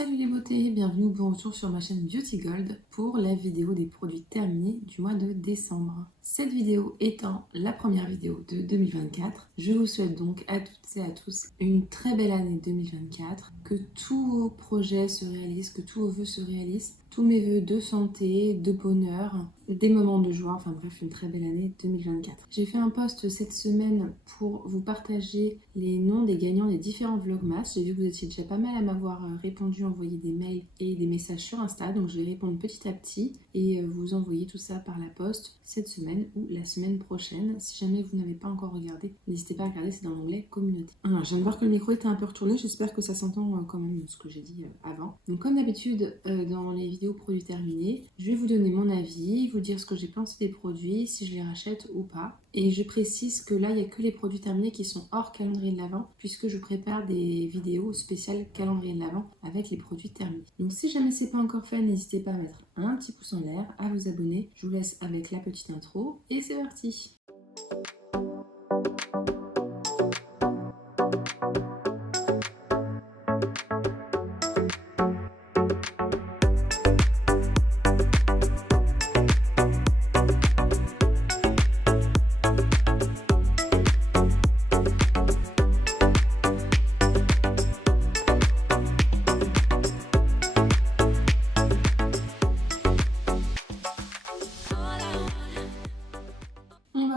Salut les beautés, bienvenue ou bon retour sur ma chaîne Beauty Gold pour la vidéo des produits terminés du mois de décembre. Cette vidéo étant la première vidéo de 2024, je vous souhaite donc à toutes et à tous une très belle année 2024, que tous vos projets se réalisent, que tous vos vœux se réalisent, tous mes vœux de santé, de bonheur, des moments de joie, enfin bref, une très belle année 2024. J'ai fait un post cette semaine pour vous partager les noms des gagnants des différents vlogmas. J'ai vu que vous étiez déjà pas mal à m'avoir répondu, envoyé des mails et des messages sur Insta, donc je vais répondre petit à petit et vous envoyer tout ça par la poste cette semaine ou la semaine prochaine. Si jamais vous n'avez pas encore regardé, n'hésitez pas à regarder, c'est dans l'onglet communauté. Alors, je viens de voir que le micro était un peu retourné, j'espère que ça s'entend quand même ce que j'ai dit avant. Donc comme d'habitude dans les vidéos produits terminés, je vais vous donner mon avis, vous dire ce que j'ai pensé des produits, si je les rachète ou pas. Et je précise que là, il n'y a que les produits terminés qui sont hors calendrier de l'Avent, puisque je prépare des vidéos spéciales calendrier de l'Avent avec les produits terminés. Donc si jamais c'est pas encore fait, n'hésitez pas à mettre un petit pouce en l'air, à vous abonner. Je vous laisse avec la petite intro et c'est parti.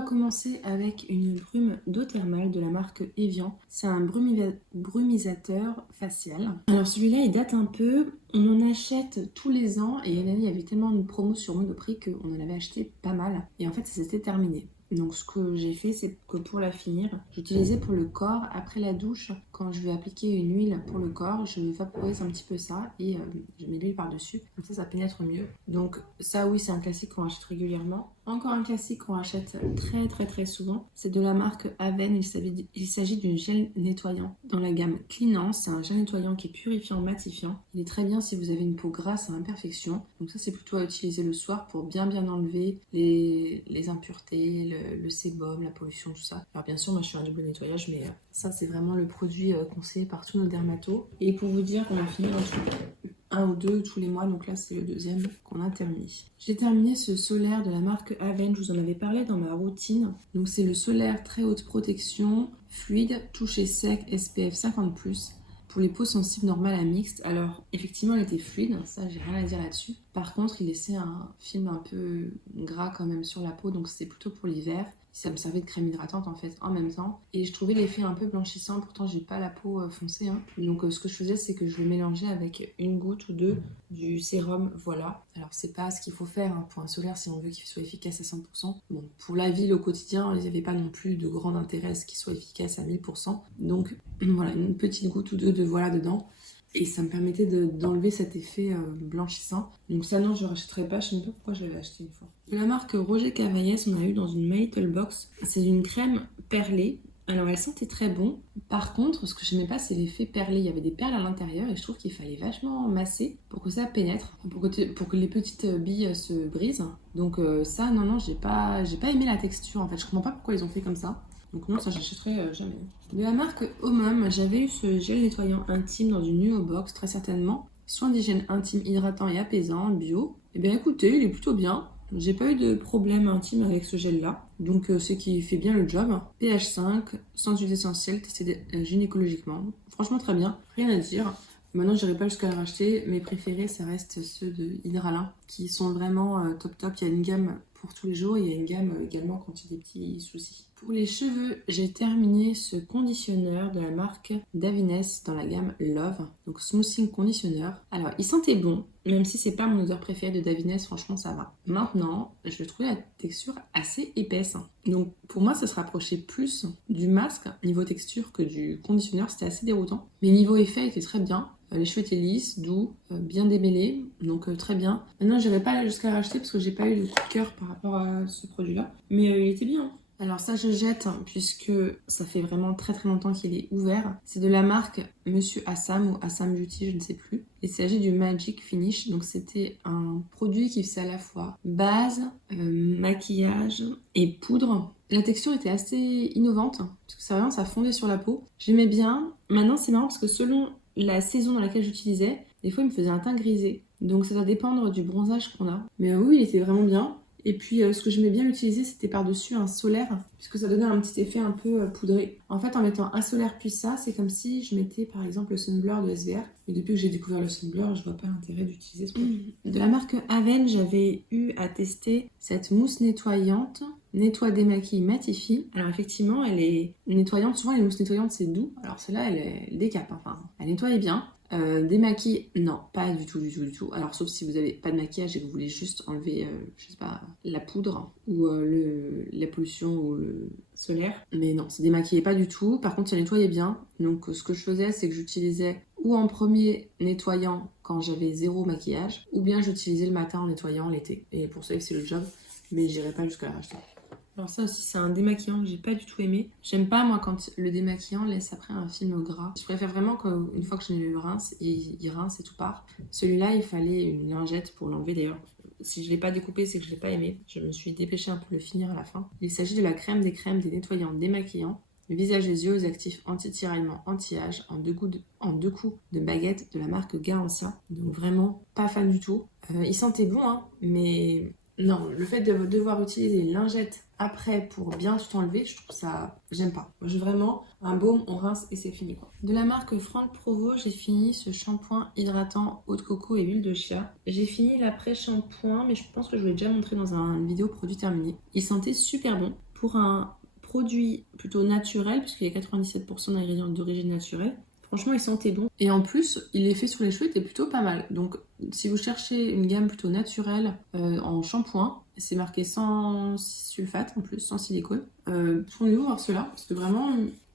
Commencer avec une brume d'eau thermale de la marque Evian. C'est un brumisateur facial. Alors celui-là il date un peu, on en achète tous les ans et il y avait tellement de promos sur Monoprix qu'on en avait acheté pas mal et en fait ça s'était terminé. Donc ce que j'ai fait, c'est que pour la finir, j'utilisais pour le corps, après la douche, quand je vais appliquer une huile pour le corps, je vaporise un petit peu ça et je mets l'huile par-dessus, comme ça pénètre mieux. Donc ça oui, c'est un classique qu'on achète régulièrement. Encore un classique qu'on achète très souvent, c'est de la marque Aven, il s'agit d'une gel nettoyant dans la gamme Cleanance. C'est un gel nettoyant qui est purifiant, matifiant. Il est très bien si vous avez une peau grasse à imperfection. Donc ça c'est plutôt à utiliser le soir pour bien enlever les impuretés, le sébum, la pollution, tout ça. Alors bien sûr, moi je suis un double nettoyage, mais ça c'est vraiment le produit conseillé par tous nos dermatos. Et pour vous dire qu'on a fini un ou deux tous les mois, donc là c'est le deuxième qu'on a terminé. J'ai terminé ce solaire de la marque Aven, je vous en avais parlé dans ma routine. Donc c'est le solaire très haute protection, fluide, toucher sec, SPF 50+. Pour les peaux sensibles normales à mixtes. Alors effectivement il était fluide, ça j'ai rien à dire là-dessus. Par contre il laissait un film un peu gras quand même sur la peau, donc c'était plutôt pour l'hiver. Ça me servait de crème hydratante en fait en même temps. Et je trouvais l'effet un peu blanchissant, pourtant j'ai pas la peau foncée. Donc ce que je faisais c'est que je le mélangeais avec une goutte ou deux du sérum, voilà. Alors c'est pas ce qu'il faut faire pour un solaire si on veut qu'il soit efficace à 100%. Bon, pour la vie, au quotidien, il n'y avait pas non plus de grand intérêt à ce qu'il soit efficace à 1000%. Donc voilà, une petite goutte ou deux de voilà dedans. Et ça me permettait d'enlever cet effet blanchissant. Donc ça non, je ne rachèterai pas, je ne sais pas pourquoi je l'avais acheté une fois. De la marque Roger Cavaillès, on a eu dans une Maple Box. C'est une crème perlée. Alors elle sentait très bon. Par contre, ce que je n'aimais pas, c'est l'effet perlé. Il y avait des perles à l'intérieur et je trouve qu'il fallait vachement masser pour que ça pénètre, pour que les petites billes se brisent. Donc ça, non, j'ai pas aimé la texture en fait. Je comprends pas pourquoi ils ont fait comme ça. Donc non, ça j'achèterai jamais. De la marque Omum, j'avais eu ce gel nettoyant intime dans une Nuo Box, très certainement. Soin d'hygiène intime, hydratant et apaisant, bio. Et bien écoutez, il est plutôt bien. J'ai pas eu de problème intime avec ce gel-là. Donc c'est qu'il fait bien le job. pH 5, sans huile essentielle, testé gynécologiquement. Franchement très bien, rien à dire. Maintenant, je n'irai pas jusqu'à le racheter. Mes préférés, ça reste ceux de Hydralin, qui sont vraiment top. Il y a une gamme pour tous les jours. Il y a une gamme également quand il y a des petits soucis. Pour les cheveux, j'ai terminé ce conditionneur de la marque Davines dans la gamme Love. Donc Smoothing Conditioner. Alors, il sentait bon, même si c'est pas mon odeur préférée de Davines, franchement ça va. Maintenant, je trouvais la texture assez épaisse. Donc pour moi, ça se rapprochait plus du masque niveau texture que du conditionneur. C'était assez déroutant. Mais niveau effet, il était très bien. Les cheveux étaient lisses, doux, bien démêlés, donc très bien. Maintenant, je n'irai pas jusqu'à racheter parce que j'ai pas eu de coup de cœur par rapport à ce produit-là. Mais il était bien. Alors ça je jette puisque ça fait vraiment très longtemps qu'il est ouvert. C'est de la marque Monsieur Assam ou Assam Beauty, je ne sais plus. Il s'agit du Magic Finish. Donc c'était un produit qui faisait à la fois base, maquillage et poudre. La texture était assez innovante parce que ça fondait sur la peau. J'aimais bien. Maintenant c'est marrant parce que selon la saison dans laquelle j'utilisais, des fois il me faisait un teint grisé. Donc ça doit dépendre du bronzage qu'on a. Mais oui, il était vraiment bien. Et puis ce que j'aimais bien utiliser, c'était par-dessus un solaire, puisque ça donnait un petit effet un peu poudré. En fait, en mettant un solaire puis ça, c'est comme si je mettais par exemple le Sunblur de SVR. Mais depuis que j'ai découvert le Sunblur, je vois pas l'intérêt d'utiliser ce produit. De la marque Aven, j'avais eu à tester cette mousse nettoyante. Nettoie, démaquille, matifie. Alors effectivement, elle est nettoyante. Souvent, les mousses nettoyantes, c'est doux. Alors celle-là, elle décape. Enfin, elle nettoie bien. Démaquille, non, pas du tout, du tout, du tout. Alors sauf si vous n'avez pas de maquillage et que vous voulez juste enlever, je sais pas, la poudre ou la pollution ou le solaire. Mais non, ça démaquillait pas du tout. Par contre, ça nettoyait bien. Donc ce que je faisais, c'est que j'utilisais ou en premier nettoyant quand j'avais zéro maquillage, ou bien j'utilisais le matin en nettoyant l'été. Et pour ça, c'est le job, mais j'irai pas jusqu'à la racheter. Alors ça aussi, c'est un démaquillant que j'ai pas du tout aimé. J'aime pas, moi, quand le démaquillant laisse après un film gras. Je préfère vraiment qu'une fois que je le rince, il rince et tout part. Celui-là, il fallait une lingette pour l'enlever. D'ailleurs, si je l'ai pas découpé, c'est que je l'ai pas aimé. Je me suis dépêchée un peu de le finir à la fin. Il s'agit de la crème des crèmes, des nettoyants démaquillants. Visage des yeux aux actifs anti-tiraillement, anti-âge, en deux coups de baguette de la marque Garancia. Donc vraiment pas fan du tout. Il sentait bon, hein, mais non, le fait de devoir utiliser une lingette après pour bien tout enlever, je trouve ça... J'aime pas. Je vraiment, un baume, on rince et c'est fini quoi. De la marque Franck Provo, j'ai fini ce shampoing hydratant eau de coco et huile de chia. J'ai fini l'après-shampoing, mais je pense que je vous l'ai déjà montré dans une vidéo produit terminé. Il sentait super bon. Pour un produit plutôt naturel, puisqu'il y a 97% d'ingrédients d'origine naturelle. Franchement, il sentait bon. Et en plus, l'effet sur les cheveux était plutôt pas mal. Donc, si vous cherchez une gamme plutôt naturelle en shampoing, c'est marqué sans sulfate en plus, sans silicone. Tournez-vous voir cela, parce que vraiment,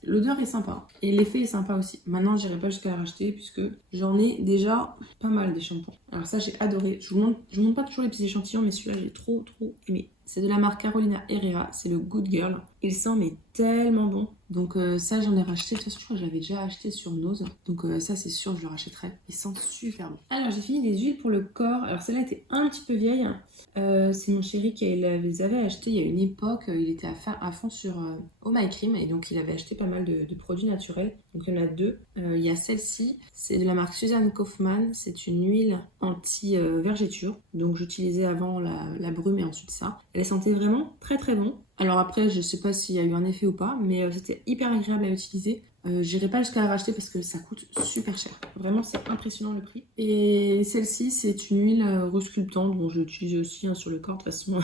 l'odeur est sympa. Et l'effet est sympa aussi. Maintenant, j'irai pas jusqu'à la racheter, puisque j'en ai déjà pas mal des shampoings. Alors ça, j'ai adoré. Je vous montre pas toujours les petits échantillons, mais celui-là, j'ai trop aimé. C'est de la marque Carolina Herrera, c'est le Good Girl. Il sent mais tellement bon. Donc ça j'en ai racheté, de toute façon je crois que je l'avais déjà acheté sur Nose. Donc ça c'est sûr je le rachèterai. Il sent super bon. Alors j'ai fini des huiles pour le corps. Alors celle-là était un petit peu vieille. C'est mon chéri qui les avait achetés il y a une époque. Il était à fond sur Oh My Cream et donc il avait acheté pas mal de produits naturels. Donc il y en a deux. Il y a celle-ci, c'est de la marque Suzanne Kaufmann. C'est une huile anti-vergéture. Donc j'utilisais avant la brume et ensuite ça. Elle sentait vraiment très bon. Alors après, je sais pas s'il y a eu un effet ou pas, mais c'était hyper agréable à utiliser. J'irai pas jusqu'à la racheter parce que ça coûte super cher. Vraiment, c'est impressionnant le prix. Et celle-ci, c'est une huile resculptante dont je l'utilise aussi sur le corps. De toute façon,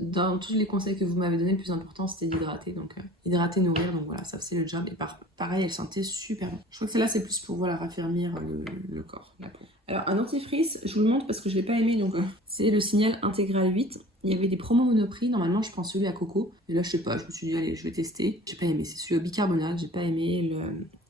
dans tous les conseils que vous m'avez donnés, le plus important c'était d'hydrater. Donc hydrater, nourrir, donc voilà, ça faisait le job. Et pareil, elle sentait super bon. Je crois que celle-là, c'est plus pour voilà, raffermir le corps, la peau. Alors un dentifrice, je vous le montre parce que je l'ai pas aimé, donc c'est le Signal Intégral 8. Il y avait des promos Monoprix, normalement je prends celui à coco. Et là je sais pas, je me suis dit allez je vais tester. J'ai pas aimé, c'est celui au bicarbonate, j'ai pas aimé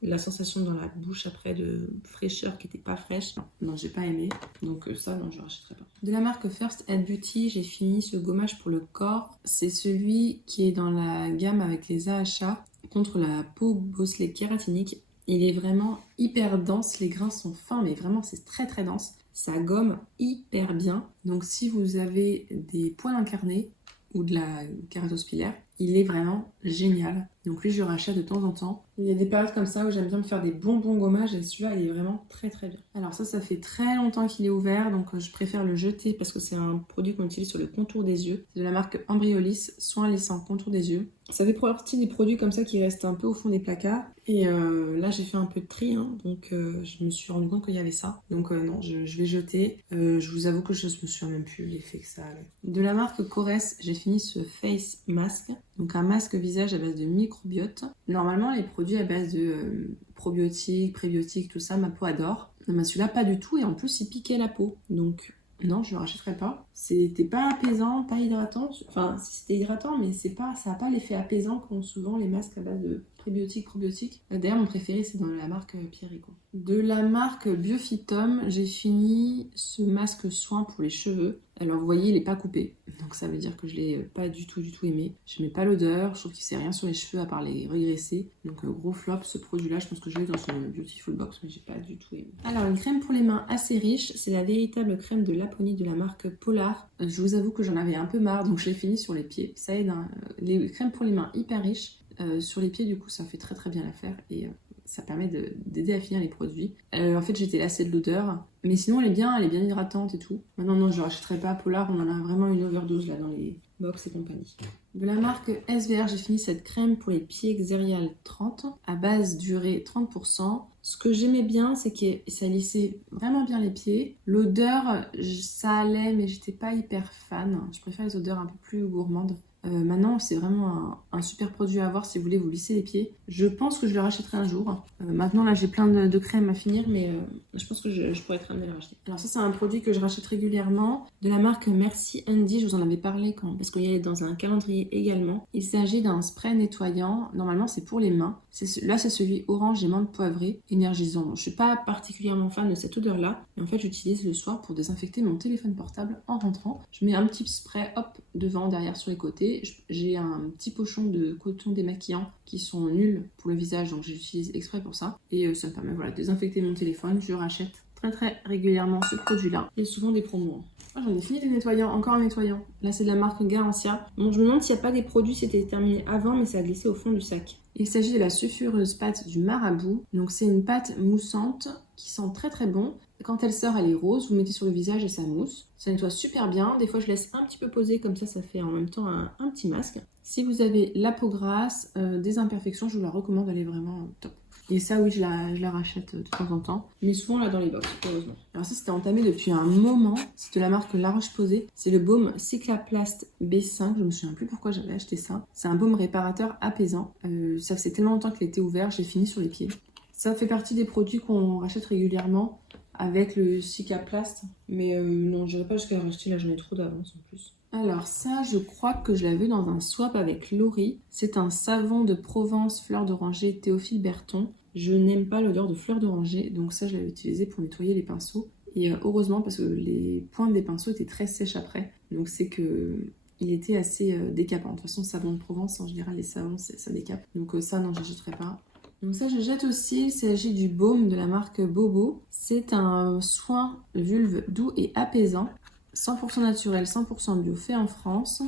la sensation dans la bouche après de fraîcheur qui était pas fraîche. Non j'ai pas aimé, donc ça non je rachèterai pas. De la marque First Aid Beauty, j'ai fini ce gommage pour le corps. C'est celui qui est dans la gamme avec les AHA contre la peau bosselée kératinique. Il est vraiment hyper dense, les grains sont fins mais vraiment c'est très dense. Ça gomme hyper bien. Donc si vous avez des poils incarnés ou de la kératospilaire, il est vraiment génial. Donc lui je le rachète de temps en temps. Il y a des périodes comme ça où j'aime bien me faire des bons gommages et celui-là il est vraiment très bien. Alors ça fait très longtemps qu'il est ouvert donc je préfère le jeter parce que c'est un produit qu'on utilise sur le contour des yeux. C'est de la marque Embryolis, soin lissant contour des yeux. Ça fait partie des produits comme ça qui restent un peu au fond des placards. Et là j'ai fait un peu de tri donc je me suis rendu compte qu'il y avait ça. Donc non, je vais jeter. Je vous avoue que je me souviens même plus l'effet que ça avait. De la marque Corès, j'ai fini ce face mask. Donc un masque visage à base de microbiote. Normalement les produits à base de probiotiques, prébiotiques, tout ça, ma peau adore. Mais celui-là pas du tout et en plus il piquait la peau. Donc non, je le rachèterai pas. C'était pas apaisant, pas hydratant. Enfin, si c'était hydratant, mais ça n'a pas l'effet apaisant qu'ont souvent les masques à base de prébiotiques, probiotiques. D'ailleurs, mon préféré, c'est dans la marque Pierrico. De la marque Biophytum, j'ai fini ce masque soin pour les cheveux. Alors, vous voyez, il n'est pas coupé. Donc, ça veut dire que je ne l'ai pas du tout aimé. Je n'aimais pas l'odeur. Je trouve qu'il ne sait rien sur les cheveux à part les régresser. Donc, gros flop, ce produit-là. Je pense que je l'ai dans une Beautiful Box, mais j'ai pas du tout aimé. Alors, une crème pour les mains assez riche. C'est la véritable crème de Laponie de la marque Polar. Je vous avoue que j'en avais un peu marre, donc je l'ai fini sur les pieds. Ça aide, hein. Les crèmes pour les mains hyper riches. Sur les pieds, du coup, ça fait très bien l'affaire. Et ça permet d'aider à finir les produits. En fait, j'étais lassée de l'odeur, mais sinon elle est bien hydratante et tout. Maintenant, non, je ne rachèterai pas. Polar, on en a vraiment une overdose là dans les box et compagnie. De la marque SVR, j'ai fini cette crème pour les pieds Xerial 30 à base d'urée 30%. Ce que j'aimais bien, c'est que ça lissait vraiment bien les pieds. L'odeur, ça allait, mais j'étais pas hyper fan. Je préfère les odeurs un peu plus gourmandes. Maintenant, c'est vraiment un super produit à avoir si vous voulez vous lisser les pieds. Je pense que je le rachèterai un jour. Maintenant, là, j'ai plein de crèmes à finir, mais je pense que je pourrais être amenée à le racheter. Alors ça, c'est un produit que je rachète régulièrement de la marque Merci Andy. Je vous en avais parlé parce qu'il y a dans un calendrier également. Il s'agit d'un spray nettoyant. Normalement, c'est pour les mains. Là, c'est celui orange et menthe poivrée, énergisant. Je suis pas particulièrement fan de cette odeur-là, mais en fait, j'utilise le soir pour désinfecter mon téléphone portable en rentrant. Je mets un petit spray, hop, devant, derrière, sur les côtés. J'ai un petit pochon de coton démaquillant qui sont nuls pour le visage, donc j'utilise exprès pour ça. Et ça me permet de désinfecter mon téléphone. Je rachète très régulièrement ce produit-là. Il y a souvent des promos. J'en ai fini des nettoyants, encore un nettoyant. Là, c'est de la marque Garancia. Bon, je me demande s'il n'y a pas des produits, c'était terminé avant, mais ça a glissé au fond du sac. Il s'agit de la sulfureuse pâte du Marabout. Donc, c'est une pâte moussante qui sent très bon. Quand elle sort, elle est rose. Vous mettez sur le visage et ça mousse. Ça nettoie super bien. Des fois, je laisse un petit peu poser, comme ça fait en même temps un petit masque. Si vous avez la peau grasse, des imperfections, je vous la recommande, elle est vraiment top. Et ça, oui, je la rachète de temps en temps. Mais souvent, là, dans les box, heureusement. Alors ça, c'était entamé depuis un moment. C'est de la marque La Roche-Posay. C'est le baume Cyclaplast B5. Je me souviens plus pourquoi j'avais acheté ça. C'est un baume réparateur apaisant. Ça faisait tellement longtemps qu'il était ouvert, j'ai fini sur les pieds. Ça fait partie des produits qu'on rachète régulièrement avec le Cyclaplast. Mais non, je n'irai pas jusqu'à racheter. Là, j'en ai trop d'avance en plus. Alors ça, je crois que je l'ai vu dans un swap avec Laurie. C'est un savon de Provence fleur d'oranger Théophile Berton. Je n'aime pas l'odeur de fleur d'oranger, donc ça, je l'avais utilisé pour nettoyer les pinceaux. Et heureusement, parce que les pointes des pinceaux étaient très sèches après. Donc c'est que il était assez décapant. De toute façon, savon de Provence, en général, les savons, ça décape. Donc ça, non, je ne jetterai pas. Donc ça, je jette aussi. Il s'agit du baume de la marque Bobo. C'est un soin vulve doux et apaisant. 100% naturel, 100% bio, fait en France.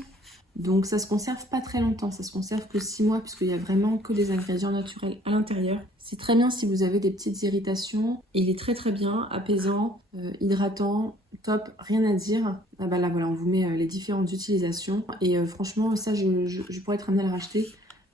Donc ça se conserve pas très longtemps, ça se conserve que 6 mois puisqu'il y a vraiment que des ingrédients naturels à l'intérieur. C'est très bien si vous avez des petites irritations. Il est très bien, apaisant, hydratant, top, rien à dire. Ah bah là voilà, on vous met les différentes utilisations. Et franchement, ça je pourrais être amenée à le racheter.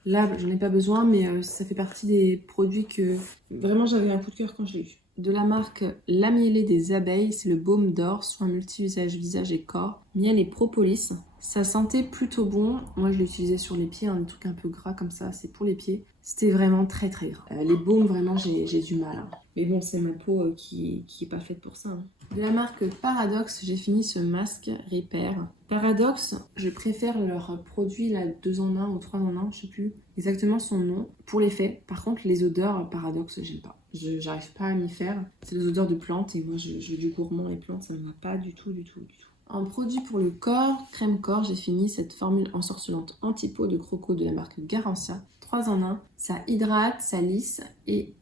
Là, j'en ai pas besoin, mais ça fait partie des produits que vraiment j'avais un coup de cœur quand je l'ai eu. De la marque La Mielée des Abeilles, c'est le baume d'or, soin multi-usage visage et corps, miel et propolis. Ça sentait plutôt bon. Moi, je l'ai utilisé sur les pieds, un truc un peu gras comme ça, c'est pour les pieds. C'était vraiment très gras. Les baumes, vraiment, j'ai du mal. Hein. Mais bon, c'est ma peau qui est pas faite pour ça. Hein. De la marque Paradox, j'ai fini ce masque Repair. Paradox, je préfère leur produit, là, 2 en 1 ou 3 en 1, je sais plus exactement son nom, pour l'effet. Par contre, les odeurs Paradox, j'aime pas. J'arrive pas à m'y faire. C'est des odeurs de plantes et moi, j'ai du gourmand et plantes, ça me va pas du tout. En produit pour le corps, crème corps, j'ai fini cette formule ensorcelante anti-peau de croco de la marque Garancia. 3 en 1, ça hydrate, ça lisse et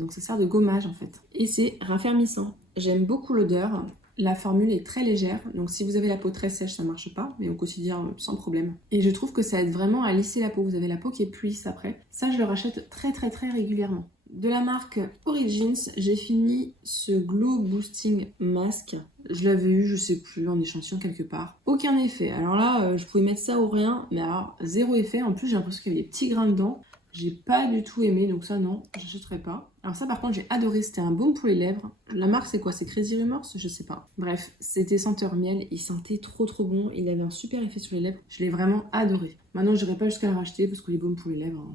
donc ça sert de gommage en fait. Et c'est raffermissant. J'aime beaucoup l'odeur. La formule est très légère, donc si vous avez la peau très sèche, ça marche pas, mais au quotidien, sans problème. Et je trouve que ça aide vraiment à lisser la peau. Vous avez la peau qui est plus lisse après. Ça, je le rachète très régulièrement. De la marque Origins, j'ai fini ce Glow Boosting Mask. Je l'avais eu, je sais plus, en échantillon quelque part. Aucun effet. Alors là, je pouvais mettre ça ou rien, mais alors zéro effet. En plus, j'ai l'impression qu'il y avait des petits grains dedans. J'ai pas du tout aimé, donc ça non, j'achèterai pas. Alors ça par contre j'ai adoré, c'était un baume pour les lèvres. La marque c'est quoi? C'est Crazy Rumors? Je sais pas. Bref, c'était senteur miel, il sentait trop bon, il avait un super effet sur les lèvres. Je l'ai vraiment adoré. Maintenant je n'irai pas jusqu'à le racheter parce que les baumes pour les lèvres, hein,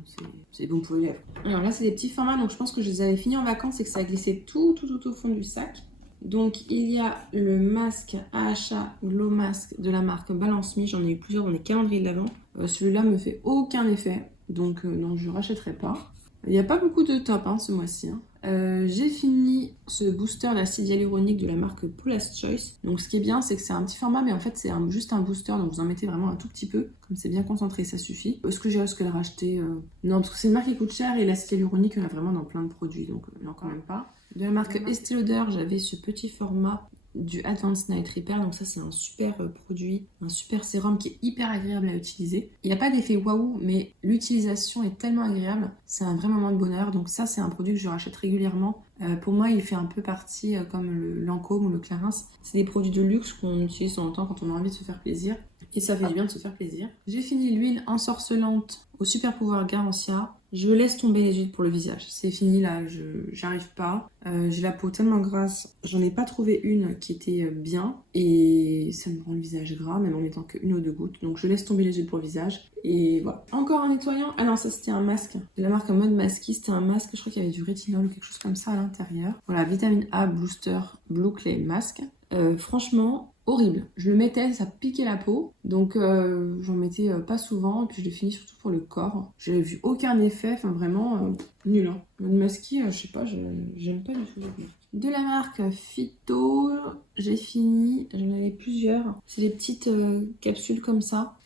c'est des baumes pour les lèvres. Alors là c'est des petits formats, donc je pense que je les avais finis en vacances et que ça a glissé tout au fond du sac. Donc il y a le masque AHA Glow Mask de la marque Balance Me, j'en ai eu plusieurs dans les calendriers de l'Avent. Celui-là me fait aucun effet. Donc non, je ne rachèterai pas. Il n'y a pas beaucoup de top ce mois-ci. J'ai fini ce booster d'acide hyaluronique de la marque Paula's Choice. Donc ce qui est bien, c'est que c'est un petit format, mais en fait c'est juste un booster, donc vous en mettez vraiment un tout petit peu. Comme c'est bien concentré, ça suffit. Est-ce que j'ai risqué de le racheter? Non, parce que c'est une marque qui coûte cher et l'acide hyaluronique, il y en a vraiment dans plein de produits, donc non, quand même pas. De la marque Estée Lauder, j'avais ce petit format du Advanced Night Repair. Donc ça c'est un super produit, un super sérum qui est hyper agréable à utiliser. Il n'y a pas d'effet waouh, mais l'utilisation est tellement agréable, c'est un vrai moment de bonheur. Donc ça c'est un produit que je rachète régulièrement. Pour moi il fait un peu partie comme le Lancôme ou le Clarins. C'est des produits de luxe qu'on utilise de temps en temps quand on a envie de se faire plaisir. Et ça fait du bien de se faire plaisir. J'ai fini l'huile ensorcelante au super pouvoir Garancia. Je laisse tomber les huiles pour le visage. C'est fini là, j'arrive pas. J'ai la peau tellement grasse. J'en ai pas trouvé une qui était bien. Et ça me rend le visage gras, même en mettant qu'une ou deux gouttes. Donc je laisse tomber les huiles pour le visage. Et voilà. Encore un nettoyant. Ah non, ça c'était un masque. De la marque Mode Masky. C'était un masque, je crois qu'il y avait du rétinol ou quelque chose comme ça à l'intérieur. Voilà, vitamine A Booster Blue Clay Mask. Franchement, horrible. Je le mettais, ça piquait la peau, donc j'en mettais pas souvent, et puis je l'ai fini surtout pour le corps. J'avais vu aucun effet, enfin vraiment nul. Hein. Mode Masky, je sais pas, j'aime pas du tout cette marque. De la marque Phyto, j'ai fini, j'en avais plusieurs. C'est des petites capsules comme ça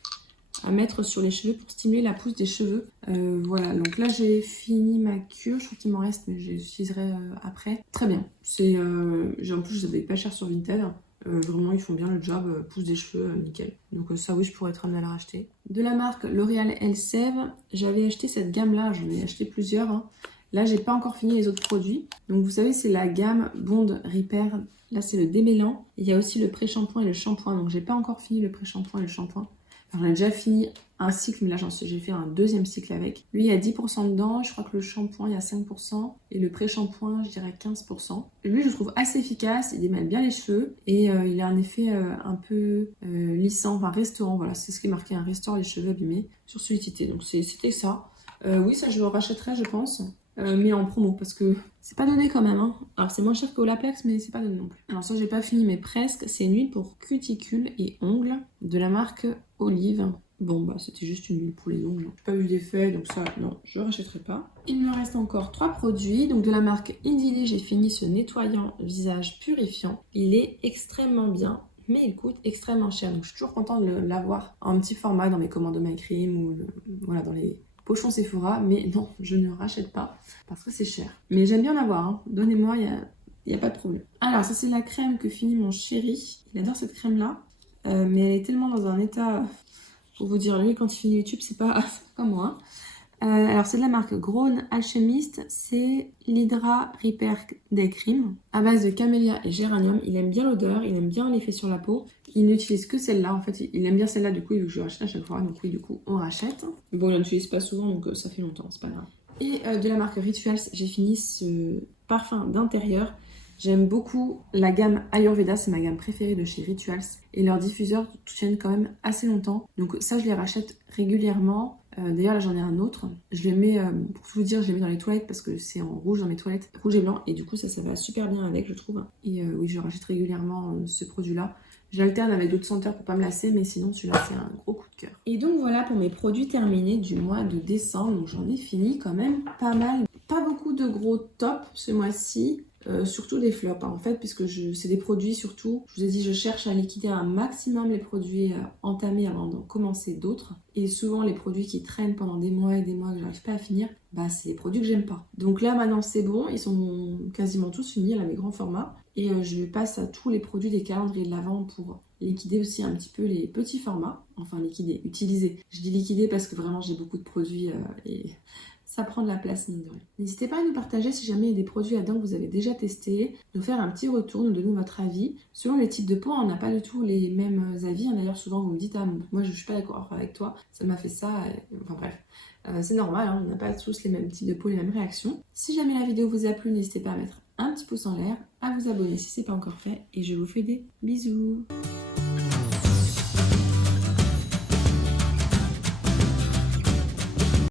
à mettre sur les cheveux pour stimuler la pousse des cheveux. Voilà, donc là j'ai fini ma cure, je crois qu'il m'en reste, mais je les utiliserai après. Très bien, c'est en plus je les avais pas cher sur Vinted. Vraiment ils font bien le job, pousse des cheveux, nickel. Donc ça oui, je pourrais être amenée à la racheter. De la marque L'Oréal Elseve, j'avais acheté cette gamme là, j'en ai acheté plusieurs. Hein. Là j'ai pas encore fini les autres produits. Donc vous savez c'est la gamme Bond Repair. Là c'est le démêlant. Il y a aussi le pré-shampoing et le shampoing. Donc j'ai pas encore fini le pré-shampoing et le shampoing. J'en ai déjà fini un cycle, mais là j'ai fait un deuxième cycle avec. Lui, il y a 10% dedans, je crois que le shampoing, il y a 5%, et le pré-shampoing, je dirais 15%. Lui, je le trouve assez efficace, il démêle bien les cheveux, et il a un effet un peu lissant, enfin restaurant, voilà, c'est ce qui est marqué, un restaure les cheveux abîmés sur Solidité. Donc c'était ça. Oui, ça je le rachèterai, je pense. Mais en promo parce que c'est pas donné quand même. Hein. Alors c'est moins cher que Olaplex, mais c'est pas donné non plus. Alors ça j'ai pas fini, mais presque. C'est une huile pour cuticules et ongles de la marque Olive. Bon bah c'était juste une huile pour les ongles. J'ai pas vu d'effet, donc ça non, je rachèterai pas. Il me reste encore 3 produits. Donc de la marque Indili, j'ai fini ce nettoyant visage purifiant. Il est extrêmement bien. Mais il coûte extrêmement cher. Donc je suis toujours contente de l'avoir en petit format dans mes commandes de My Cream ou voilà, dans les pochons Sephora, mais non, je ne rachète pas parce que c'est cher. Mais j'aime bien en avoir, hein. Donnez-moi, il n'y a pas de problème. Alors, ça c'est la crème que finit mon chéri. Il adore cette crème-là, mais elle est tellement dans un état, pour vous dire, lui, quand il finit YouTube, c'est pas comme moi. Alors, c'est de la marque Grown Alchemist, c'est l'Hydra Repair Day Cream à base de camélia et géranium. Il aime bien l'odeur, il aime bien l'effet sur la peau. Il n'utilise que celle-là, en fait, il aime bien celle-là, du coup, il veut que je rachète à chaque fois. Donc, oui, du coup, on rachète. Bon, il n'en utilise pas souvent, donc ça fait longtemps, c'est pas grave. Et de la marque Rituals, j'ai fini ce parfum d'intérieur. J'aime beaucoup la gamme Ayurveda, c'est ma gamme préférée de chez Rituals. Et leurs diffuseurs tiennent quand même assez longtemps. Donc ça, je les rachète régulièrement. D'ailleurs, là, j'en ai un autre. Je le mets, pour tout vous dire, je les mets dans les toilettes parce que c'est en rouge dans mes toilettes. Rouge et blanc. Et du coup, ça va super bien avec, je trouve. Et oui, je rachète régulièrement ce produit-là. J'alterne avec d'autres senteurs pour pas me lasser, mais sinon celui-là c'est un gros coup de cœur. Et donc voilà pour mes produits terminés du mois de décembre. Donc j'en ai fini quand même pas mal. Pas beaucoup de gros tops ce mois-ci. Surtout des flops hein, en fait, puisque c'est des produits surtout, je vous ai dit, je cherche à liquider un maximum les produits entamés avant d'en commencer d'autres. Et souvent les produits qui traînent pendant des mois et des mois que j'arrive pas à finir, bah c'est les produits que j'aime pas. Donc là maintenant c'est bon, ils sont quasiment tous finis, là mes grands formats. Et je passe à tous les produits des calendriers de l'Avent pour liquider aussi un petit peu les petits formats. Enfin liquider, utiliser. Je dis liquider parce que vraiment j'ai beaucoup de produits et ça prend de la place, mine de rien. N'hésitez pas à nous partager si jamais il y a des produits là-dedans que vous avez déjà testés, nous faire un petit retour, nous donner votre avis. Selon les types de peau, on n'a pas du tout les mêmes avis. D'ailleurs, souvent vous me dites, ah, moi je suis pas d'accord avec toi, ça m'a fait ça. Enfin bref, c'est normal, hein, on n'a pas tous les mêmes types de peau, les mêmes réactions. Si jamais la vidéo vous a plu, n'hésitez pas à mettre un petit pouce en l'air, à vous abonner si ce n'est pas encore fait, et je vous fais des bisous.